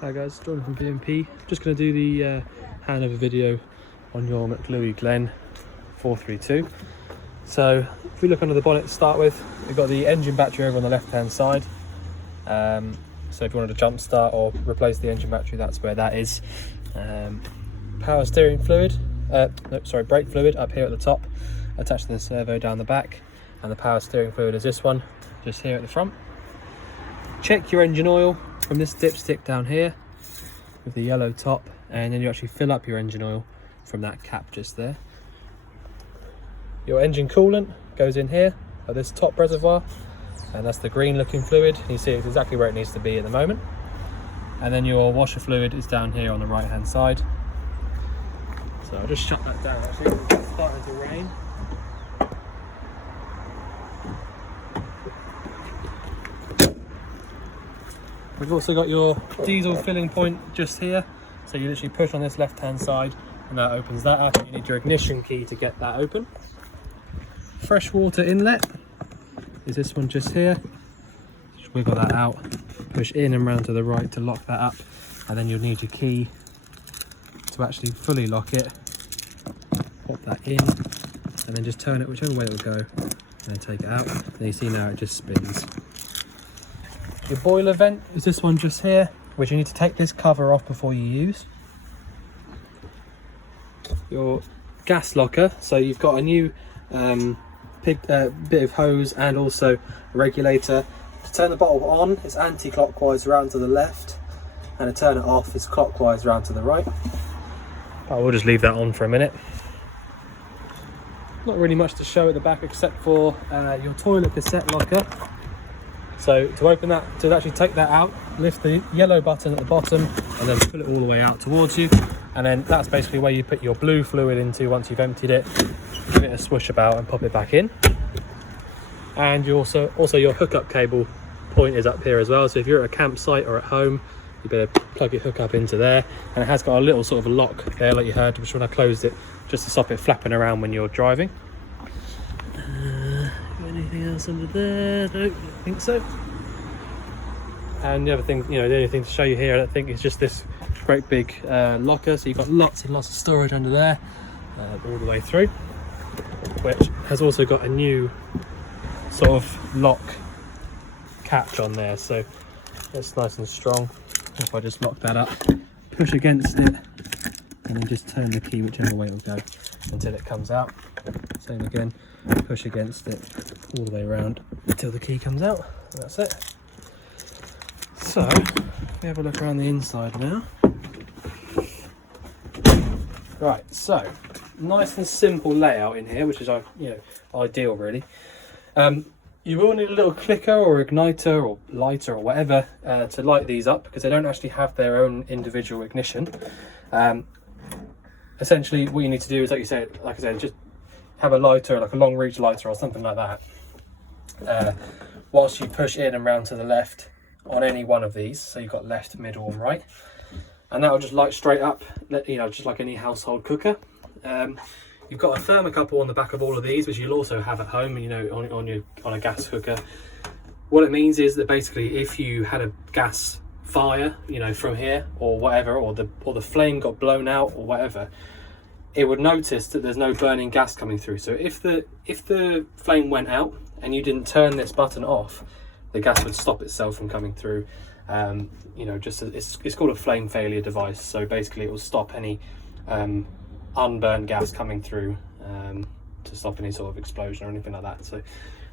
Hi guys, Jordan from BMP. Just going to do the handover video on your Mclouis Glen 432. So if we look under the bonnet to start with, we've got the engine battery over on the left hand side. So if you wanted to jump start or replace the engine battery, that's where that is. Power steering fluid, brake fluid up here at the top, attached to the servo down the back, and the power steering fluid is this one, just here at the front. Check your engine oil from this dipstick down here with the yellow top, and then you actually fill up your engine oil from that cap just there. Your engine coolant goes in here at this top reservoir, and that's the green looking fluid. You see it's exactly where it needs to be at the moment. And then your washer fluid is down here on the right hand side. So I'll just shut that down actually, it's starting to rain. We've also got your diesel filling point just here. So you literally push on this left hand side and that opens that up. You need your ignition key to get that open. Freshwater inlet is this one just here. Just wiggle that out, push in and round to the right to lock that up, and then you'll need your key to actually fully lock it. Pop that in and then just turn it whichever way it will go, and then take it out. And you see now it just spins. Your boiler vent is this one just here, which you need to take this cover off before you use. Your gas locker, so you've got a new bit of hose and also a regulator. To turn the bottle on, it's anti-clockwise round to the left, and to turn it off, it's clockwise round to the right. I will just leave that on for a minute. Not really much to show at the back except for your toilet cassette locker. So to open that, to actually take that out, lift the yellow button at the bottom and then pull it all the way out towards you. And then that's basically where you put your blue fluid into once you've emptied it. Give it a swish about and pop it back in. And you also your hookup cable point is up here as well. So if you're at a campsite or at home, you better plug your hookup into there. And it has got a little sort of a lock there, like you heard, which when I closed it, just to stop it flapping around when you're driving. Anything else under there? No, I don't think so. And the other thing, the only thing to show you here, I think, is just this great big locker. So you've got lots and lots of storage under there, all the way through, which has also got a new sort of lock catch on there. So it's nice and strong. If I just lock that up, push against it, and then just turn the key whichever way it'll go until it comes out. Same again, push against it all the way around until the key comes out, and that's it. So we have a look around the inside now. Right, so nice and simple layout in here, which is ideal really. You will need a little clicker or igniter or lighter or whatever to light these up, because they don't actually have their own individual ignition. Essentially what you need to do is, like I said, just have a lighter, like a long reach lighter or something like that, whilst you push in and round to the left on any one of these. So you've got left, middle and right, and that will just light straight up, just like any household cooker. You've got a thermocouple on the back of all of these, which you'll also have at home, on a gas cooker. What it means is that basically if you had a gas fire, from here or whatever, or the flame got blown out or whatever, it would notice that there's no burning gas coming through. So if the flame went out and you didn't turn this button off, the gas would stop itself from coming through. It's called a flame failure device. So basically it will stop any unburned gas coming through, to stop any sort of explosion or anything like that. So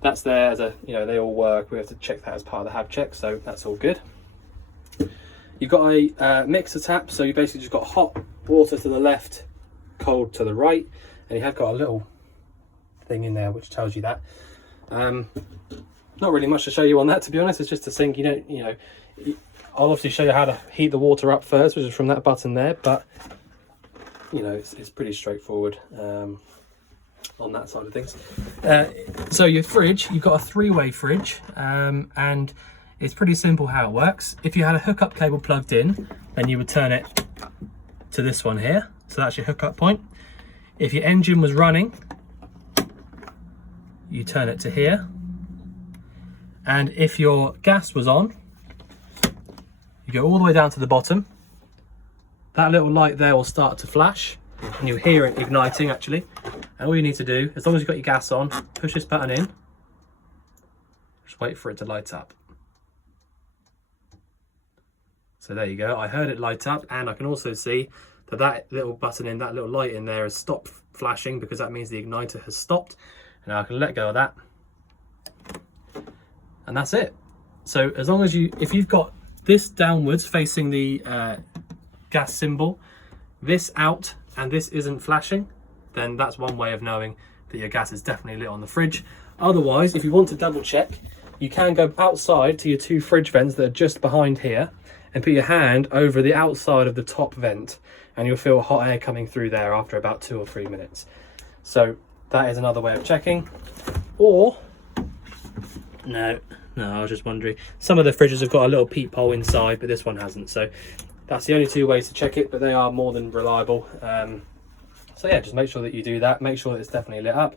that's there as they all work. We have to check that as part of the have check, so that's all good. You've got a mixer tap, so you basically just got hot water to the left, cold to the right, and you have got a little thing in there which tells you that. Not really much to show you on that, to be honest. It's just a sink. I'll obviously show you how to heat the water up first, which is from that button there, but it's pretty straightforward on that side of things. So your fridge, you've got a three-way fridge, and it's pretty simple how it works. If you had a hookup cable plugged in, then you would turn it to this one here. So that's your hookup point. If your engine was running, you turn it to here. And if your gas was on, You go all the way down to the bottom. That little light there will start to flash, and you'll hear it igniting actually. And all you need to do, as long as you've got your gas on, push this button in, just wait for it to light up. So there you go, I heard it light up, and I can also see that that little button in, that little light in there has stopped flashing, because that means the igniter has stopped. And now I can let go of that. And that's it. So as long as if you've got this downwards facing the gas symbol, this out, and this isn't flashing, then that's one way of knowing that your gas is definitely lit on the fridge. Otherwise, if you want to double check, you can go outside to your 2 fridge vents that are just behind here and put your hand over the outside of the top vent, and you'll feel hot air coming through there after about 2 or 3 minutes. So that is another way of checking. Or, no, I was just wondering. Some of the fridges have got a little peephole inside, but this one hasn't. So that's the only 2 ways to check it, but they are more than reliable. So yeah, just make sure that you do that. Make sure that it's definitely lit up.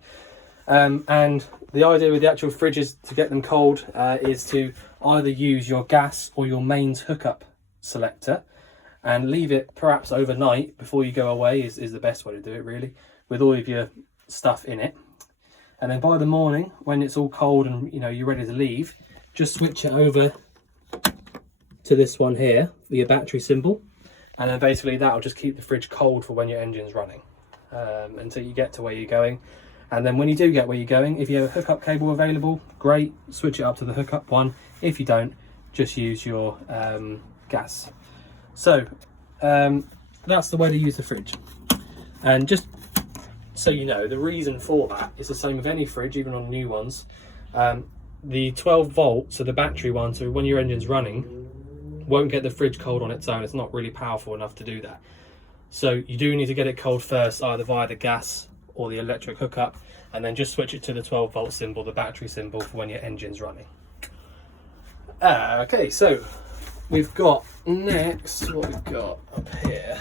And the idea with the actual fridges to get them cold is to either use your gas or your mains hookup selector and leave it perhaps overnight before you go away is the best way to do it, really, with all of your stuff in it. And then by the morning, when it's all cold and you're ready to leave, just switch it over to this one here, your battery symbol, and then basically that'll just keep the fridge cold for when your engine's running until you get to where you're going. And then when you do get where you're going, if you have a hookup cable available, great, switch it up to the hookup one. If you don't, just use your gas. So that's the way to use the fridge. And just so you know, the reason for that is the same with any fridge, even on new ones. The 12 volt, so the battery one, so when your engine's running, won't get the fridge cold on its own. It's not really powerful enough to do that. So you do need to get it cold first, either via the gas or the electric hookup, and then just switch it to the 12 volt symbol, the battery symbol, for when your engine's running. Okay, so we've got next, what we've got up here,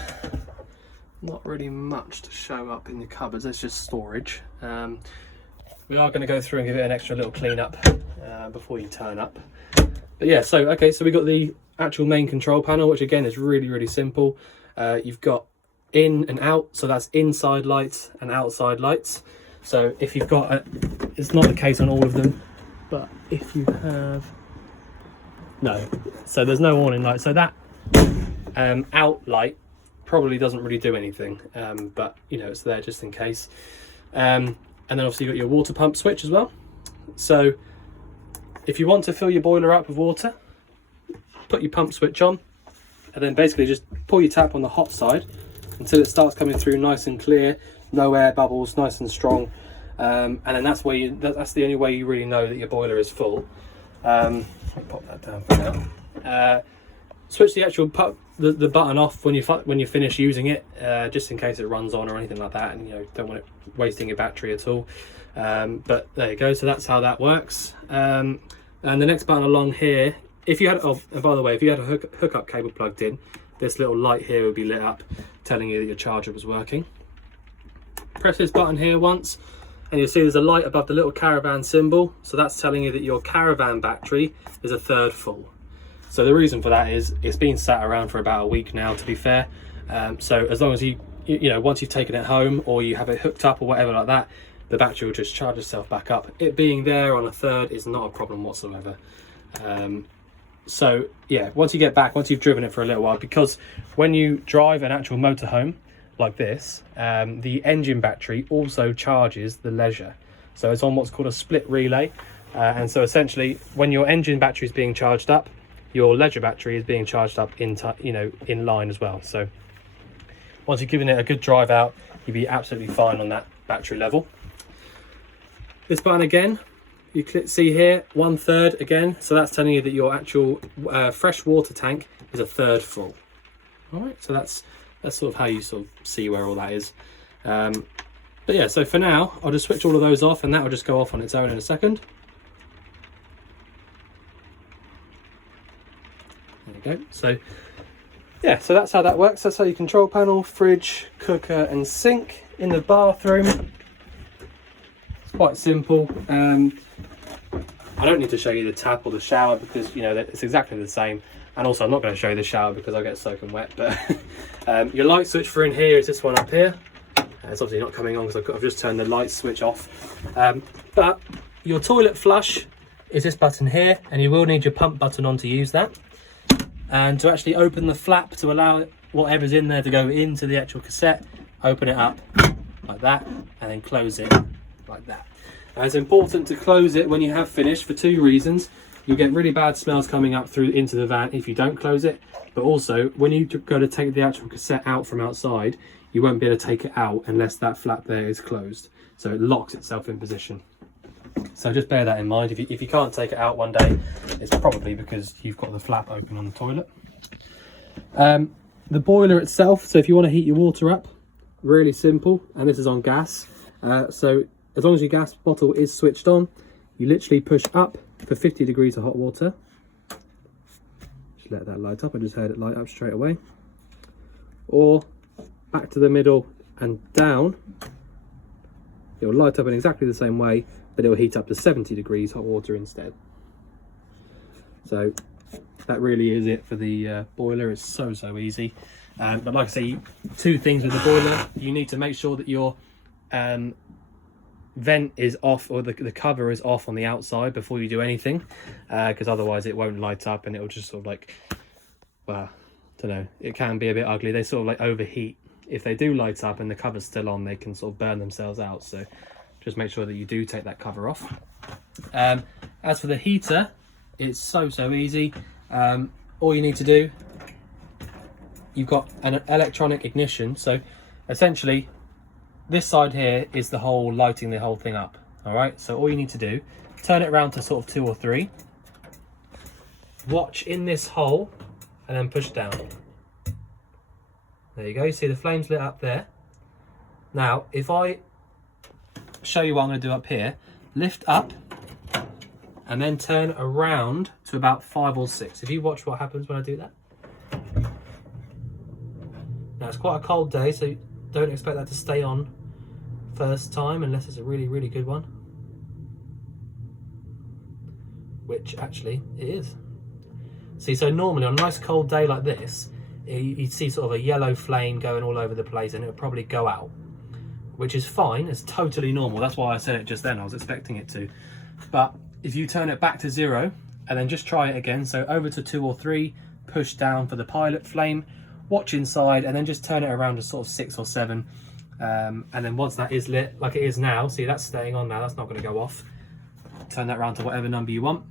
not really much to show up in the cupboards, it's just storage. We are going to go through and give it an extra little clean up before you turn up. But yeah, so okay, so we've got the actual main control panel, which again is really simple. You've got in and out, so that's inside lights and outside lights. So if you've got it's not the case on all of them, but if you have, no, so there's no warning light, so that out light probably doesn't really do anything, but it's there just in case. And then obviously you've got your water pump switch as well. So if you want to fill your boiler up with water, put your pump switch on, and then basically just pull your tap on the hot side until it starts coming through nice and clear, no air bubbles, nice and strong, and then that's the only way you really know that your boiler is full. I'll pop that down for now. Switch the actual the button off when you finish using it, just in case it runs on or anything like that, and don't want it wasting your battery at all. But there you go. So that's how that works. And the next button along here, if you had, and by the way, if you had a hookup cable plugged in, this little light here would be lit up, telling you that your charger was working. Press this button here once, and you'll see there's a light above the little caravan symbol. So that's telling you that your caravan battery is 1/3 full. So the reason for that is it's been sat around for about a week now, to be fair. So as long as you once you've taken it home or you have it hooked up or whatever like that, the battery will just charge itself back up. It being there on 1/3 is not a problem whatsoever. So yeah, once you get back, once you've driven it for a little while, because when you drive an actual motorhome like this, the engine battery also charges the leisure. So it's on what's called a split relay. And so essentially when your engine battery is being charged up, your leisure battery is being charged up in line as well. So once you've given it a good drive out, you'll be absolutely fine on that battery level. This button again, you see here 1/3 again, so that's telling you that your actual fresh water tank is 1/3 full. All right, so that's sort of how you sort of see where all that is. But yeah, so for now I'll just switch all of those off, and that will just go off on its own in a second. There you go. So yeah, so that's how that works. That's how your control panel, fridge, cooker and sink in the bathroom. It's quite simple. I don't need to show you the tap or the shower because it's exactly the same. And also, I'm not going to show you the shower because I'll get soaking wet, but your light switch for in here is this one up here. It's obviously not coming on because I've just turned the light switch off. But your toilet flush is this button here, and you will need your pump button on to use that. And to actually open the flap to allow whatever's in there to go into the actual cassette, open it up like that, and then close it like that. And it's important to close it when you have finished for two reasons. You'll get really bad smells coming up through into the van if you don't close it, but also when you go to take the actual cassette out from outside, you won't be able to take it out unless that flap there is closed, so it locks itself in position. So just bear that in mind. If you can't take it out one day, it's probably because you've got the flap open on the toilet. The boiler itself, so if you want to heat your water up, really simple, and this is on gas. So as long as your gas bottle is switched on, you literally push up for 50 degrees of hot water. Just let that light up. I just heard it light up straight away. Or back to the middle and down. It will light up in exactly the same way, but it will heat up to 70 degrees hot water instead. So that really is it for the boiler. It's so easy. But like I say, two things with the boiler. You need to make sure that your vent is off, or the cover is off on the outside before you do anything, because otherwise it won't light up and it will just sort of like, well, I don't know, it can be a bit ugly. They sort of like overheat. If they do light up and the cover's still on, they can sort of burn themselves out. So just make sure that you do take that cover off. As for the heater, it's so easy. All you need to do, you've got an electronic ignition. So essentially this side here is the whole lighting the whole thing up. All right, so all you need to do, turn it around to sort of 2 or 3, watch in this hole and then push down. There you go, you see the flames lit up there. Now if I show you what I'm going to do up here, lift up and then turn around to about 5 or 6. If you watch what happens when I do that. Now it's quite a cold day, so don't expect that to stay on first time unless it's a really good one, which actually it is. See, so normally on a nice cold day like this, you'd see sort of a yellow flame going all over the place and it'll probably go out, which is fine. It's totally normal. That's why I said it just then. I was expecting it to. But if you turn it back to 0 and then just try it again, so over to 2 or 3, push down for the pilot flame, watch inside, and then just turn it around to sort of 6 or 7. And then once that is lit, like it is now, see that's staying on now, that's not going to go off. Turn that around to whatever number you want.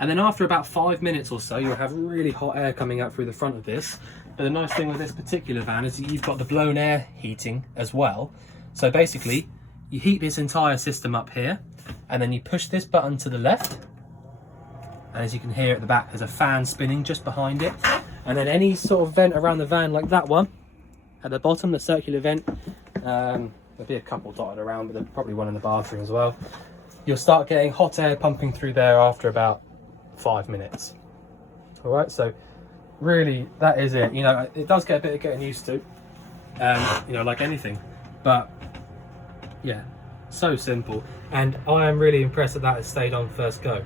And then after about 5 minutes or so, you'll have really hot air coming out through the front of this. But the nice thing with this particular van is that you've got the blown air heating as well. So basically, you heat this entire system up here, and then you push this button to the left. And as you can hear at the back, there's a fan spinning just behind it. And then any sort of vent around the van like that one, at the bottom, the circular vent, there'll be a couple dotted around, but there's probably one in the bathroom as well. You'll start getting hot air pumping through there after about 5 minutes. All right, so really that is it. You know, it does get a bit of getting used to, you know, like anything, but yeah, so simple. And I am really impressed that has stayed on first go.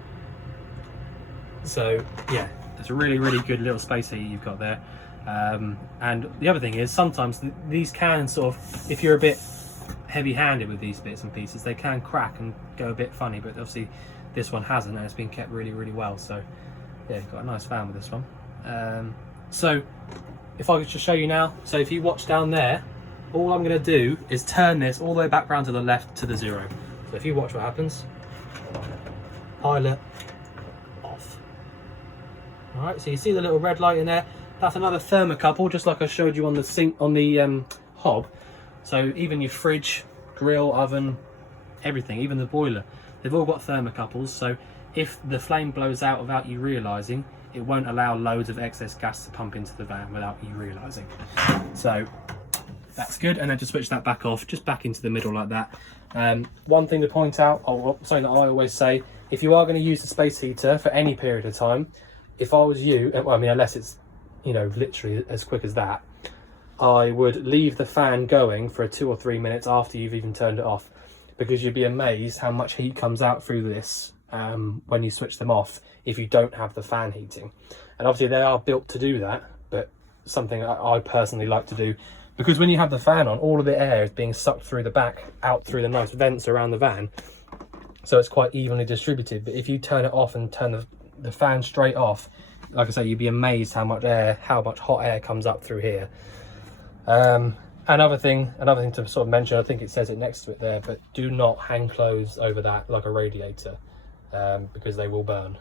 So yeah, it's a really good little space heater you've got there. And the other thing is, sometimes these can sort of, if you're a bit heavy-handed with these bits and pieces, they can crack and go a bit funny, but obviously this one hasn't, and it's been kept really well. So yeah, you've got a nice fan with this one. So if I could just show you now, so if you watch down there, all I'm going to do is turn this all the way back round to the left to the 0. So if you watch what happens, pilot off. All right, so you see the little red light in there. That's another thermocouple, just like I showed you on the sink, on the hob. So even your fridge, grill, oven, everything, even the boiler, they've all got thermocouples. So if the flame blows out without you realising, it won't allow loads of excess gas to pump into the van without you realising. So that's good. And then to switch that back off, just back into the middle like that. One thing to point out, or something that I always say, if you are going to use the space heater for any period of time, if I was you, well, I mean, unless it's, you know, literally as quick as that, I would leave the fan going for 2 or 3 minutes after you've even turned it off, because you'd be amazed how much heat comes out through this when you switch them off if you don't have the fan heating. And obviously they are built to do that, but something I personally like to do, because when you have the fan on, all of the air is being sucked through the back, out through the nice vents around the van, so it's quite evenly distributed. But if you turn it off and turn the fan straight off, like I say, you'd be amazed how much hot air comes up through here. Another thing to sort of mention, I think it says it next to it there, but do not hang clothes over that like a radiator, because they will burn.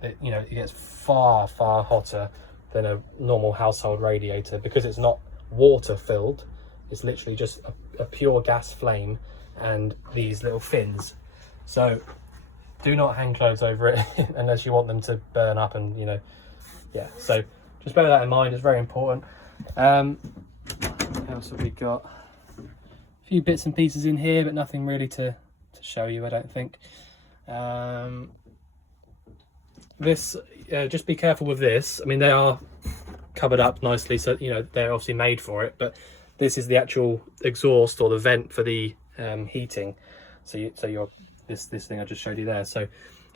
It gets far hotter than a normal household radiator, because it's not water filled. It's literally just a pure gas flame and these little fins. So do not hang clothes over it unless you want them to burn up, and yeah, so just bear that in mind. It's very important. What else have we got? A few bits and pieces in here, but nothing really to show you, I don't think. This, just be careful with this. I mean, they are covered up nicely, so they're obviously made for it, but this is the actual exhaust or the vent for the heating. So this thing I just showed you there, so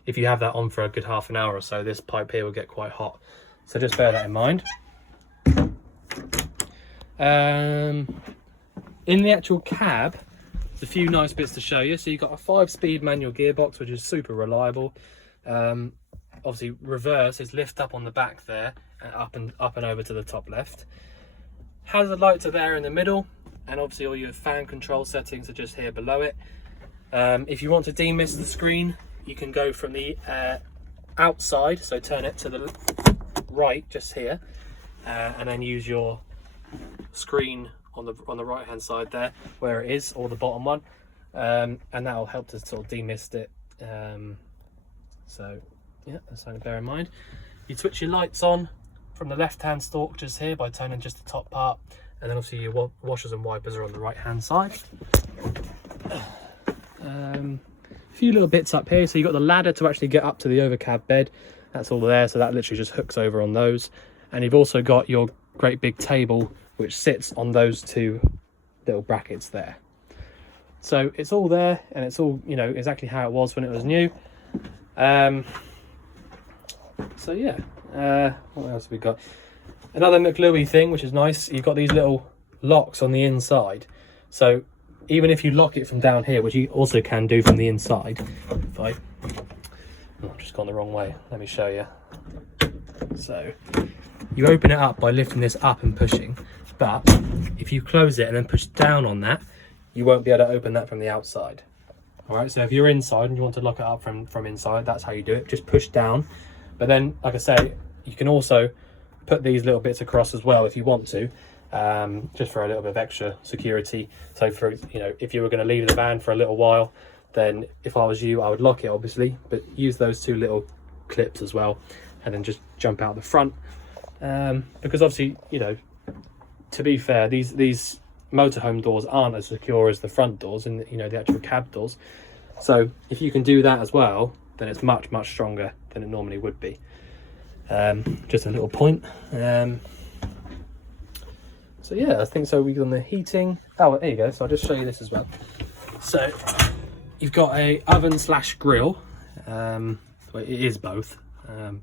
if you have that on for a good half an hour or so, this pipe here will get quite hot, so just bear that in mind. In the actual cab, there's a few nice bits to show you. So you've got a 5-speed manual gearbox, which is super reliable. Obviously reverse is lift up on the back there and up and over to the top left. Hazard lights are there in the middle, and obviously all your fan control settings are just here below it. If you want to demist the screen, you can go from the outside, so turn it to the right just here, and then use your screen on the right hand side there where it is, or the bottom one, and that will help to sort of demist it. So yeah, that's something to bear in mind. You switch your lights on from the left hand stalk just here by turning just the top part, and then obviously your washers and wipers are on the right hand side. A few little bits up here, so you've got the ladder to actually get up to the overcab bed. That's all there, so that literally just hooks over on those. And you've also got your great big table which sits on those two little brackets there. So it's all there, and it's all exactly how it was when it was new. So yeah, what else have we got? Another Mclouis thing, which is nice. You've got these little locks on the inside, so even if you lock it from down here, which you also can do from the inside, if I've just gone the wrong way, let me show you. So you open it up by lifting this up and pushing, but if you close it and then push down on that, you won't be able to open that from the outside. All right, so if you're inside and you want to lock it up from inside, that's how you do it. Just push down. But then, like I say, you can also put these little bits across as well if you want to, just for a little bit of extra security. So for if you were going to leave the van for a little while, then if I was you, I would lock it obviously, but use those two little clips as well, and then just jump out the front. Because obviously, to be fair, these motorhome doors aren't as secure as the front doors and the actual cab doors. So if you can do that as well, then it's much stronger than it normally would be. Just a little point. So yeah, I think so. We've done the heating. Oh, there you go. So I'll just show you this as well. So you've got a oven / grill. Well, it is both,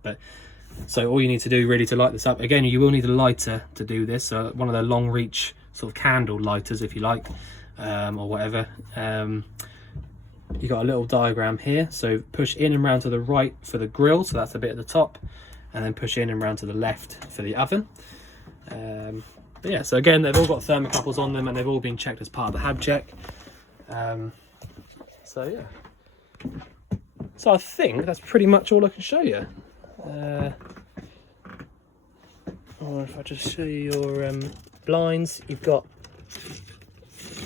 but so all you need to do really to light this up, again, you will need a lighter to do this, so one of the long reach sort of candle lighters if you like, or whatever. You got a little diagram here, so push in and round to the right for the grill, so that's the bit at the top, and then push in and round to the left for the oven. But yeah, so again, they've all got thermocouples on them, and they've all been checked as part of the hab check. So yeah, so I think that's pretty much all I can show you. Or if I just show you your blinds, you've got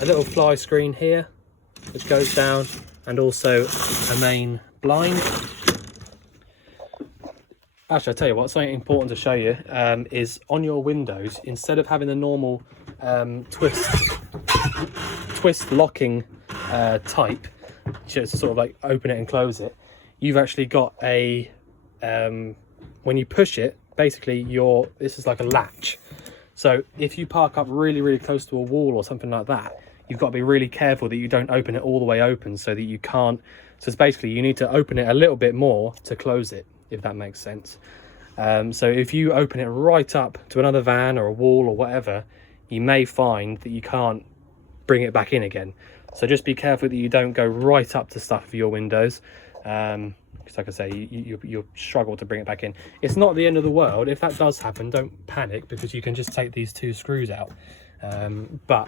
a little fly screen here which goes down, and also a main blind. Actually, I'll tell you what, something important to show you is on your windows, instead of having the normal twist locking type, so it's sort of like open it and close it, you've actually got a when you push it, basically this is like a latch. So if you park up really close to a wall or something like that, you've got to be really careful that you don't open it all the way open, so that you can't. So it's basically you need to open it a little bit more to close it, if that makes sense. So if you open it right up to another van or a wall or whatever, you may find that you can't bring it back in again. So just be careful that you don't go right up to stuff with your windows, because like I say, you'll struggle to bring it back in. It's not the end of the world. If that does happen, don't panic, because you can just take these 2 screws out. But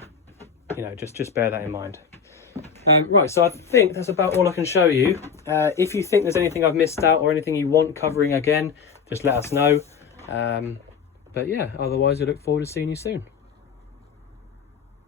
you know, just bear that in mind. Right, so I think that's about all I can show you. If you think there's anything I've missed out or anything you want covering again, just let us know. But yeah, otherwise we look forward to seeing you soon.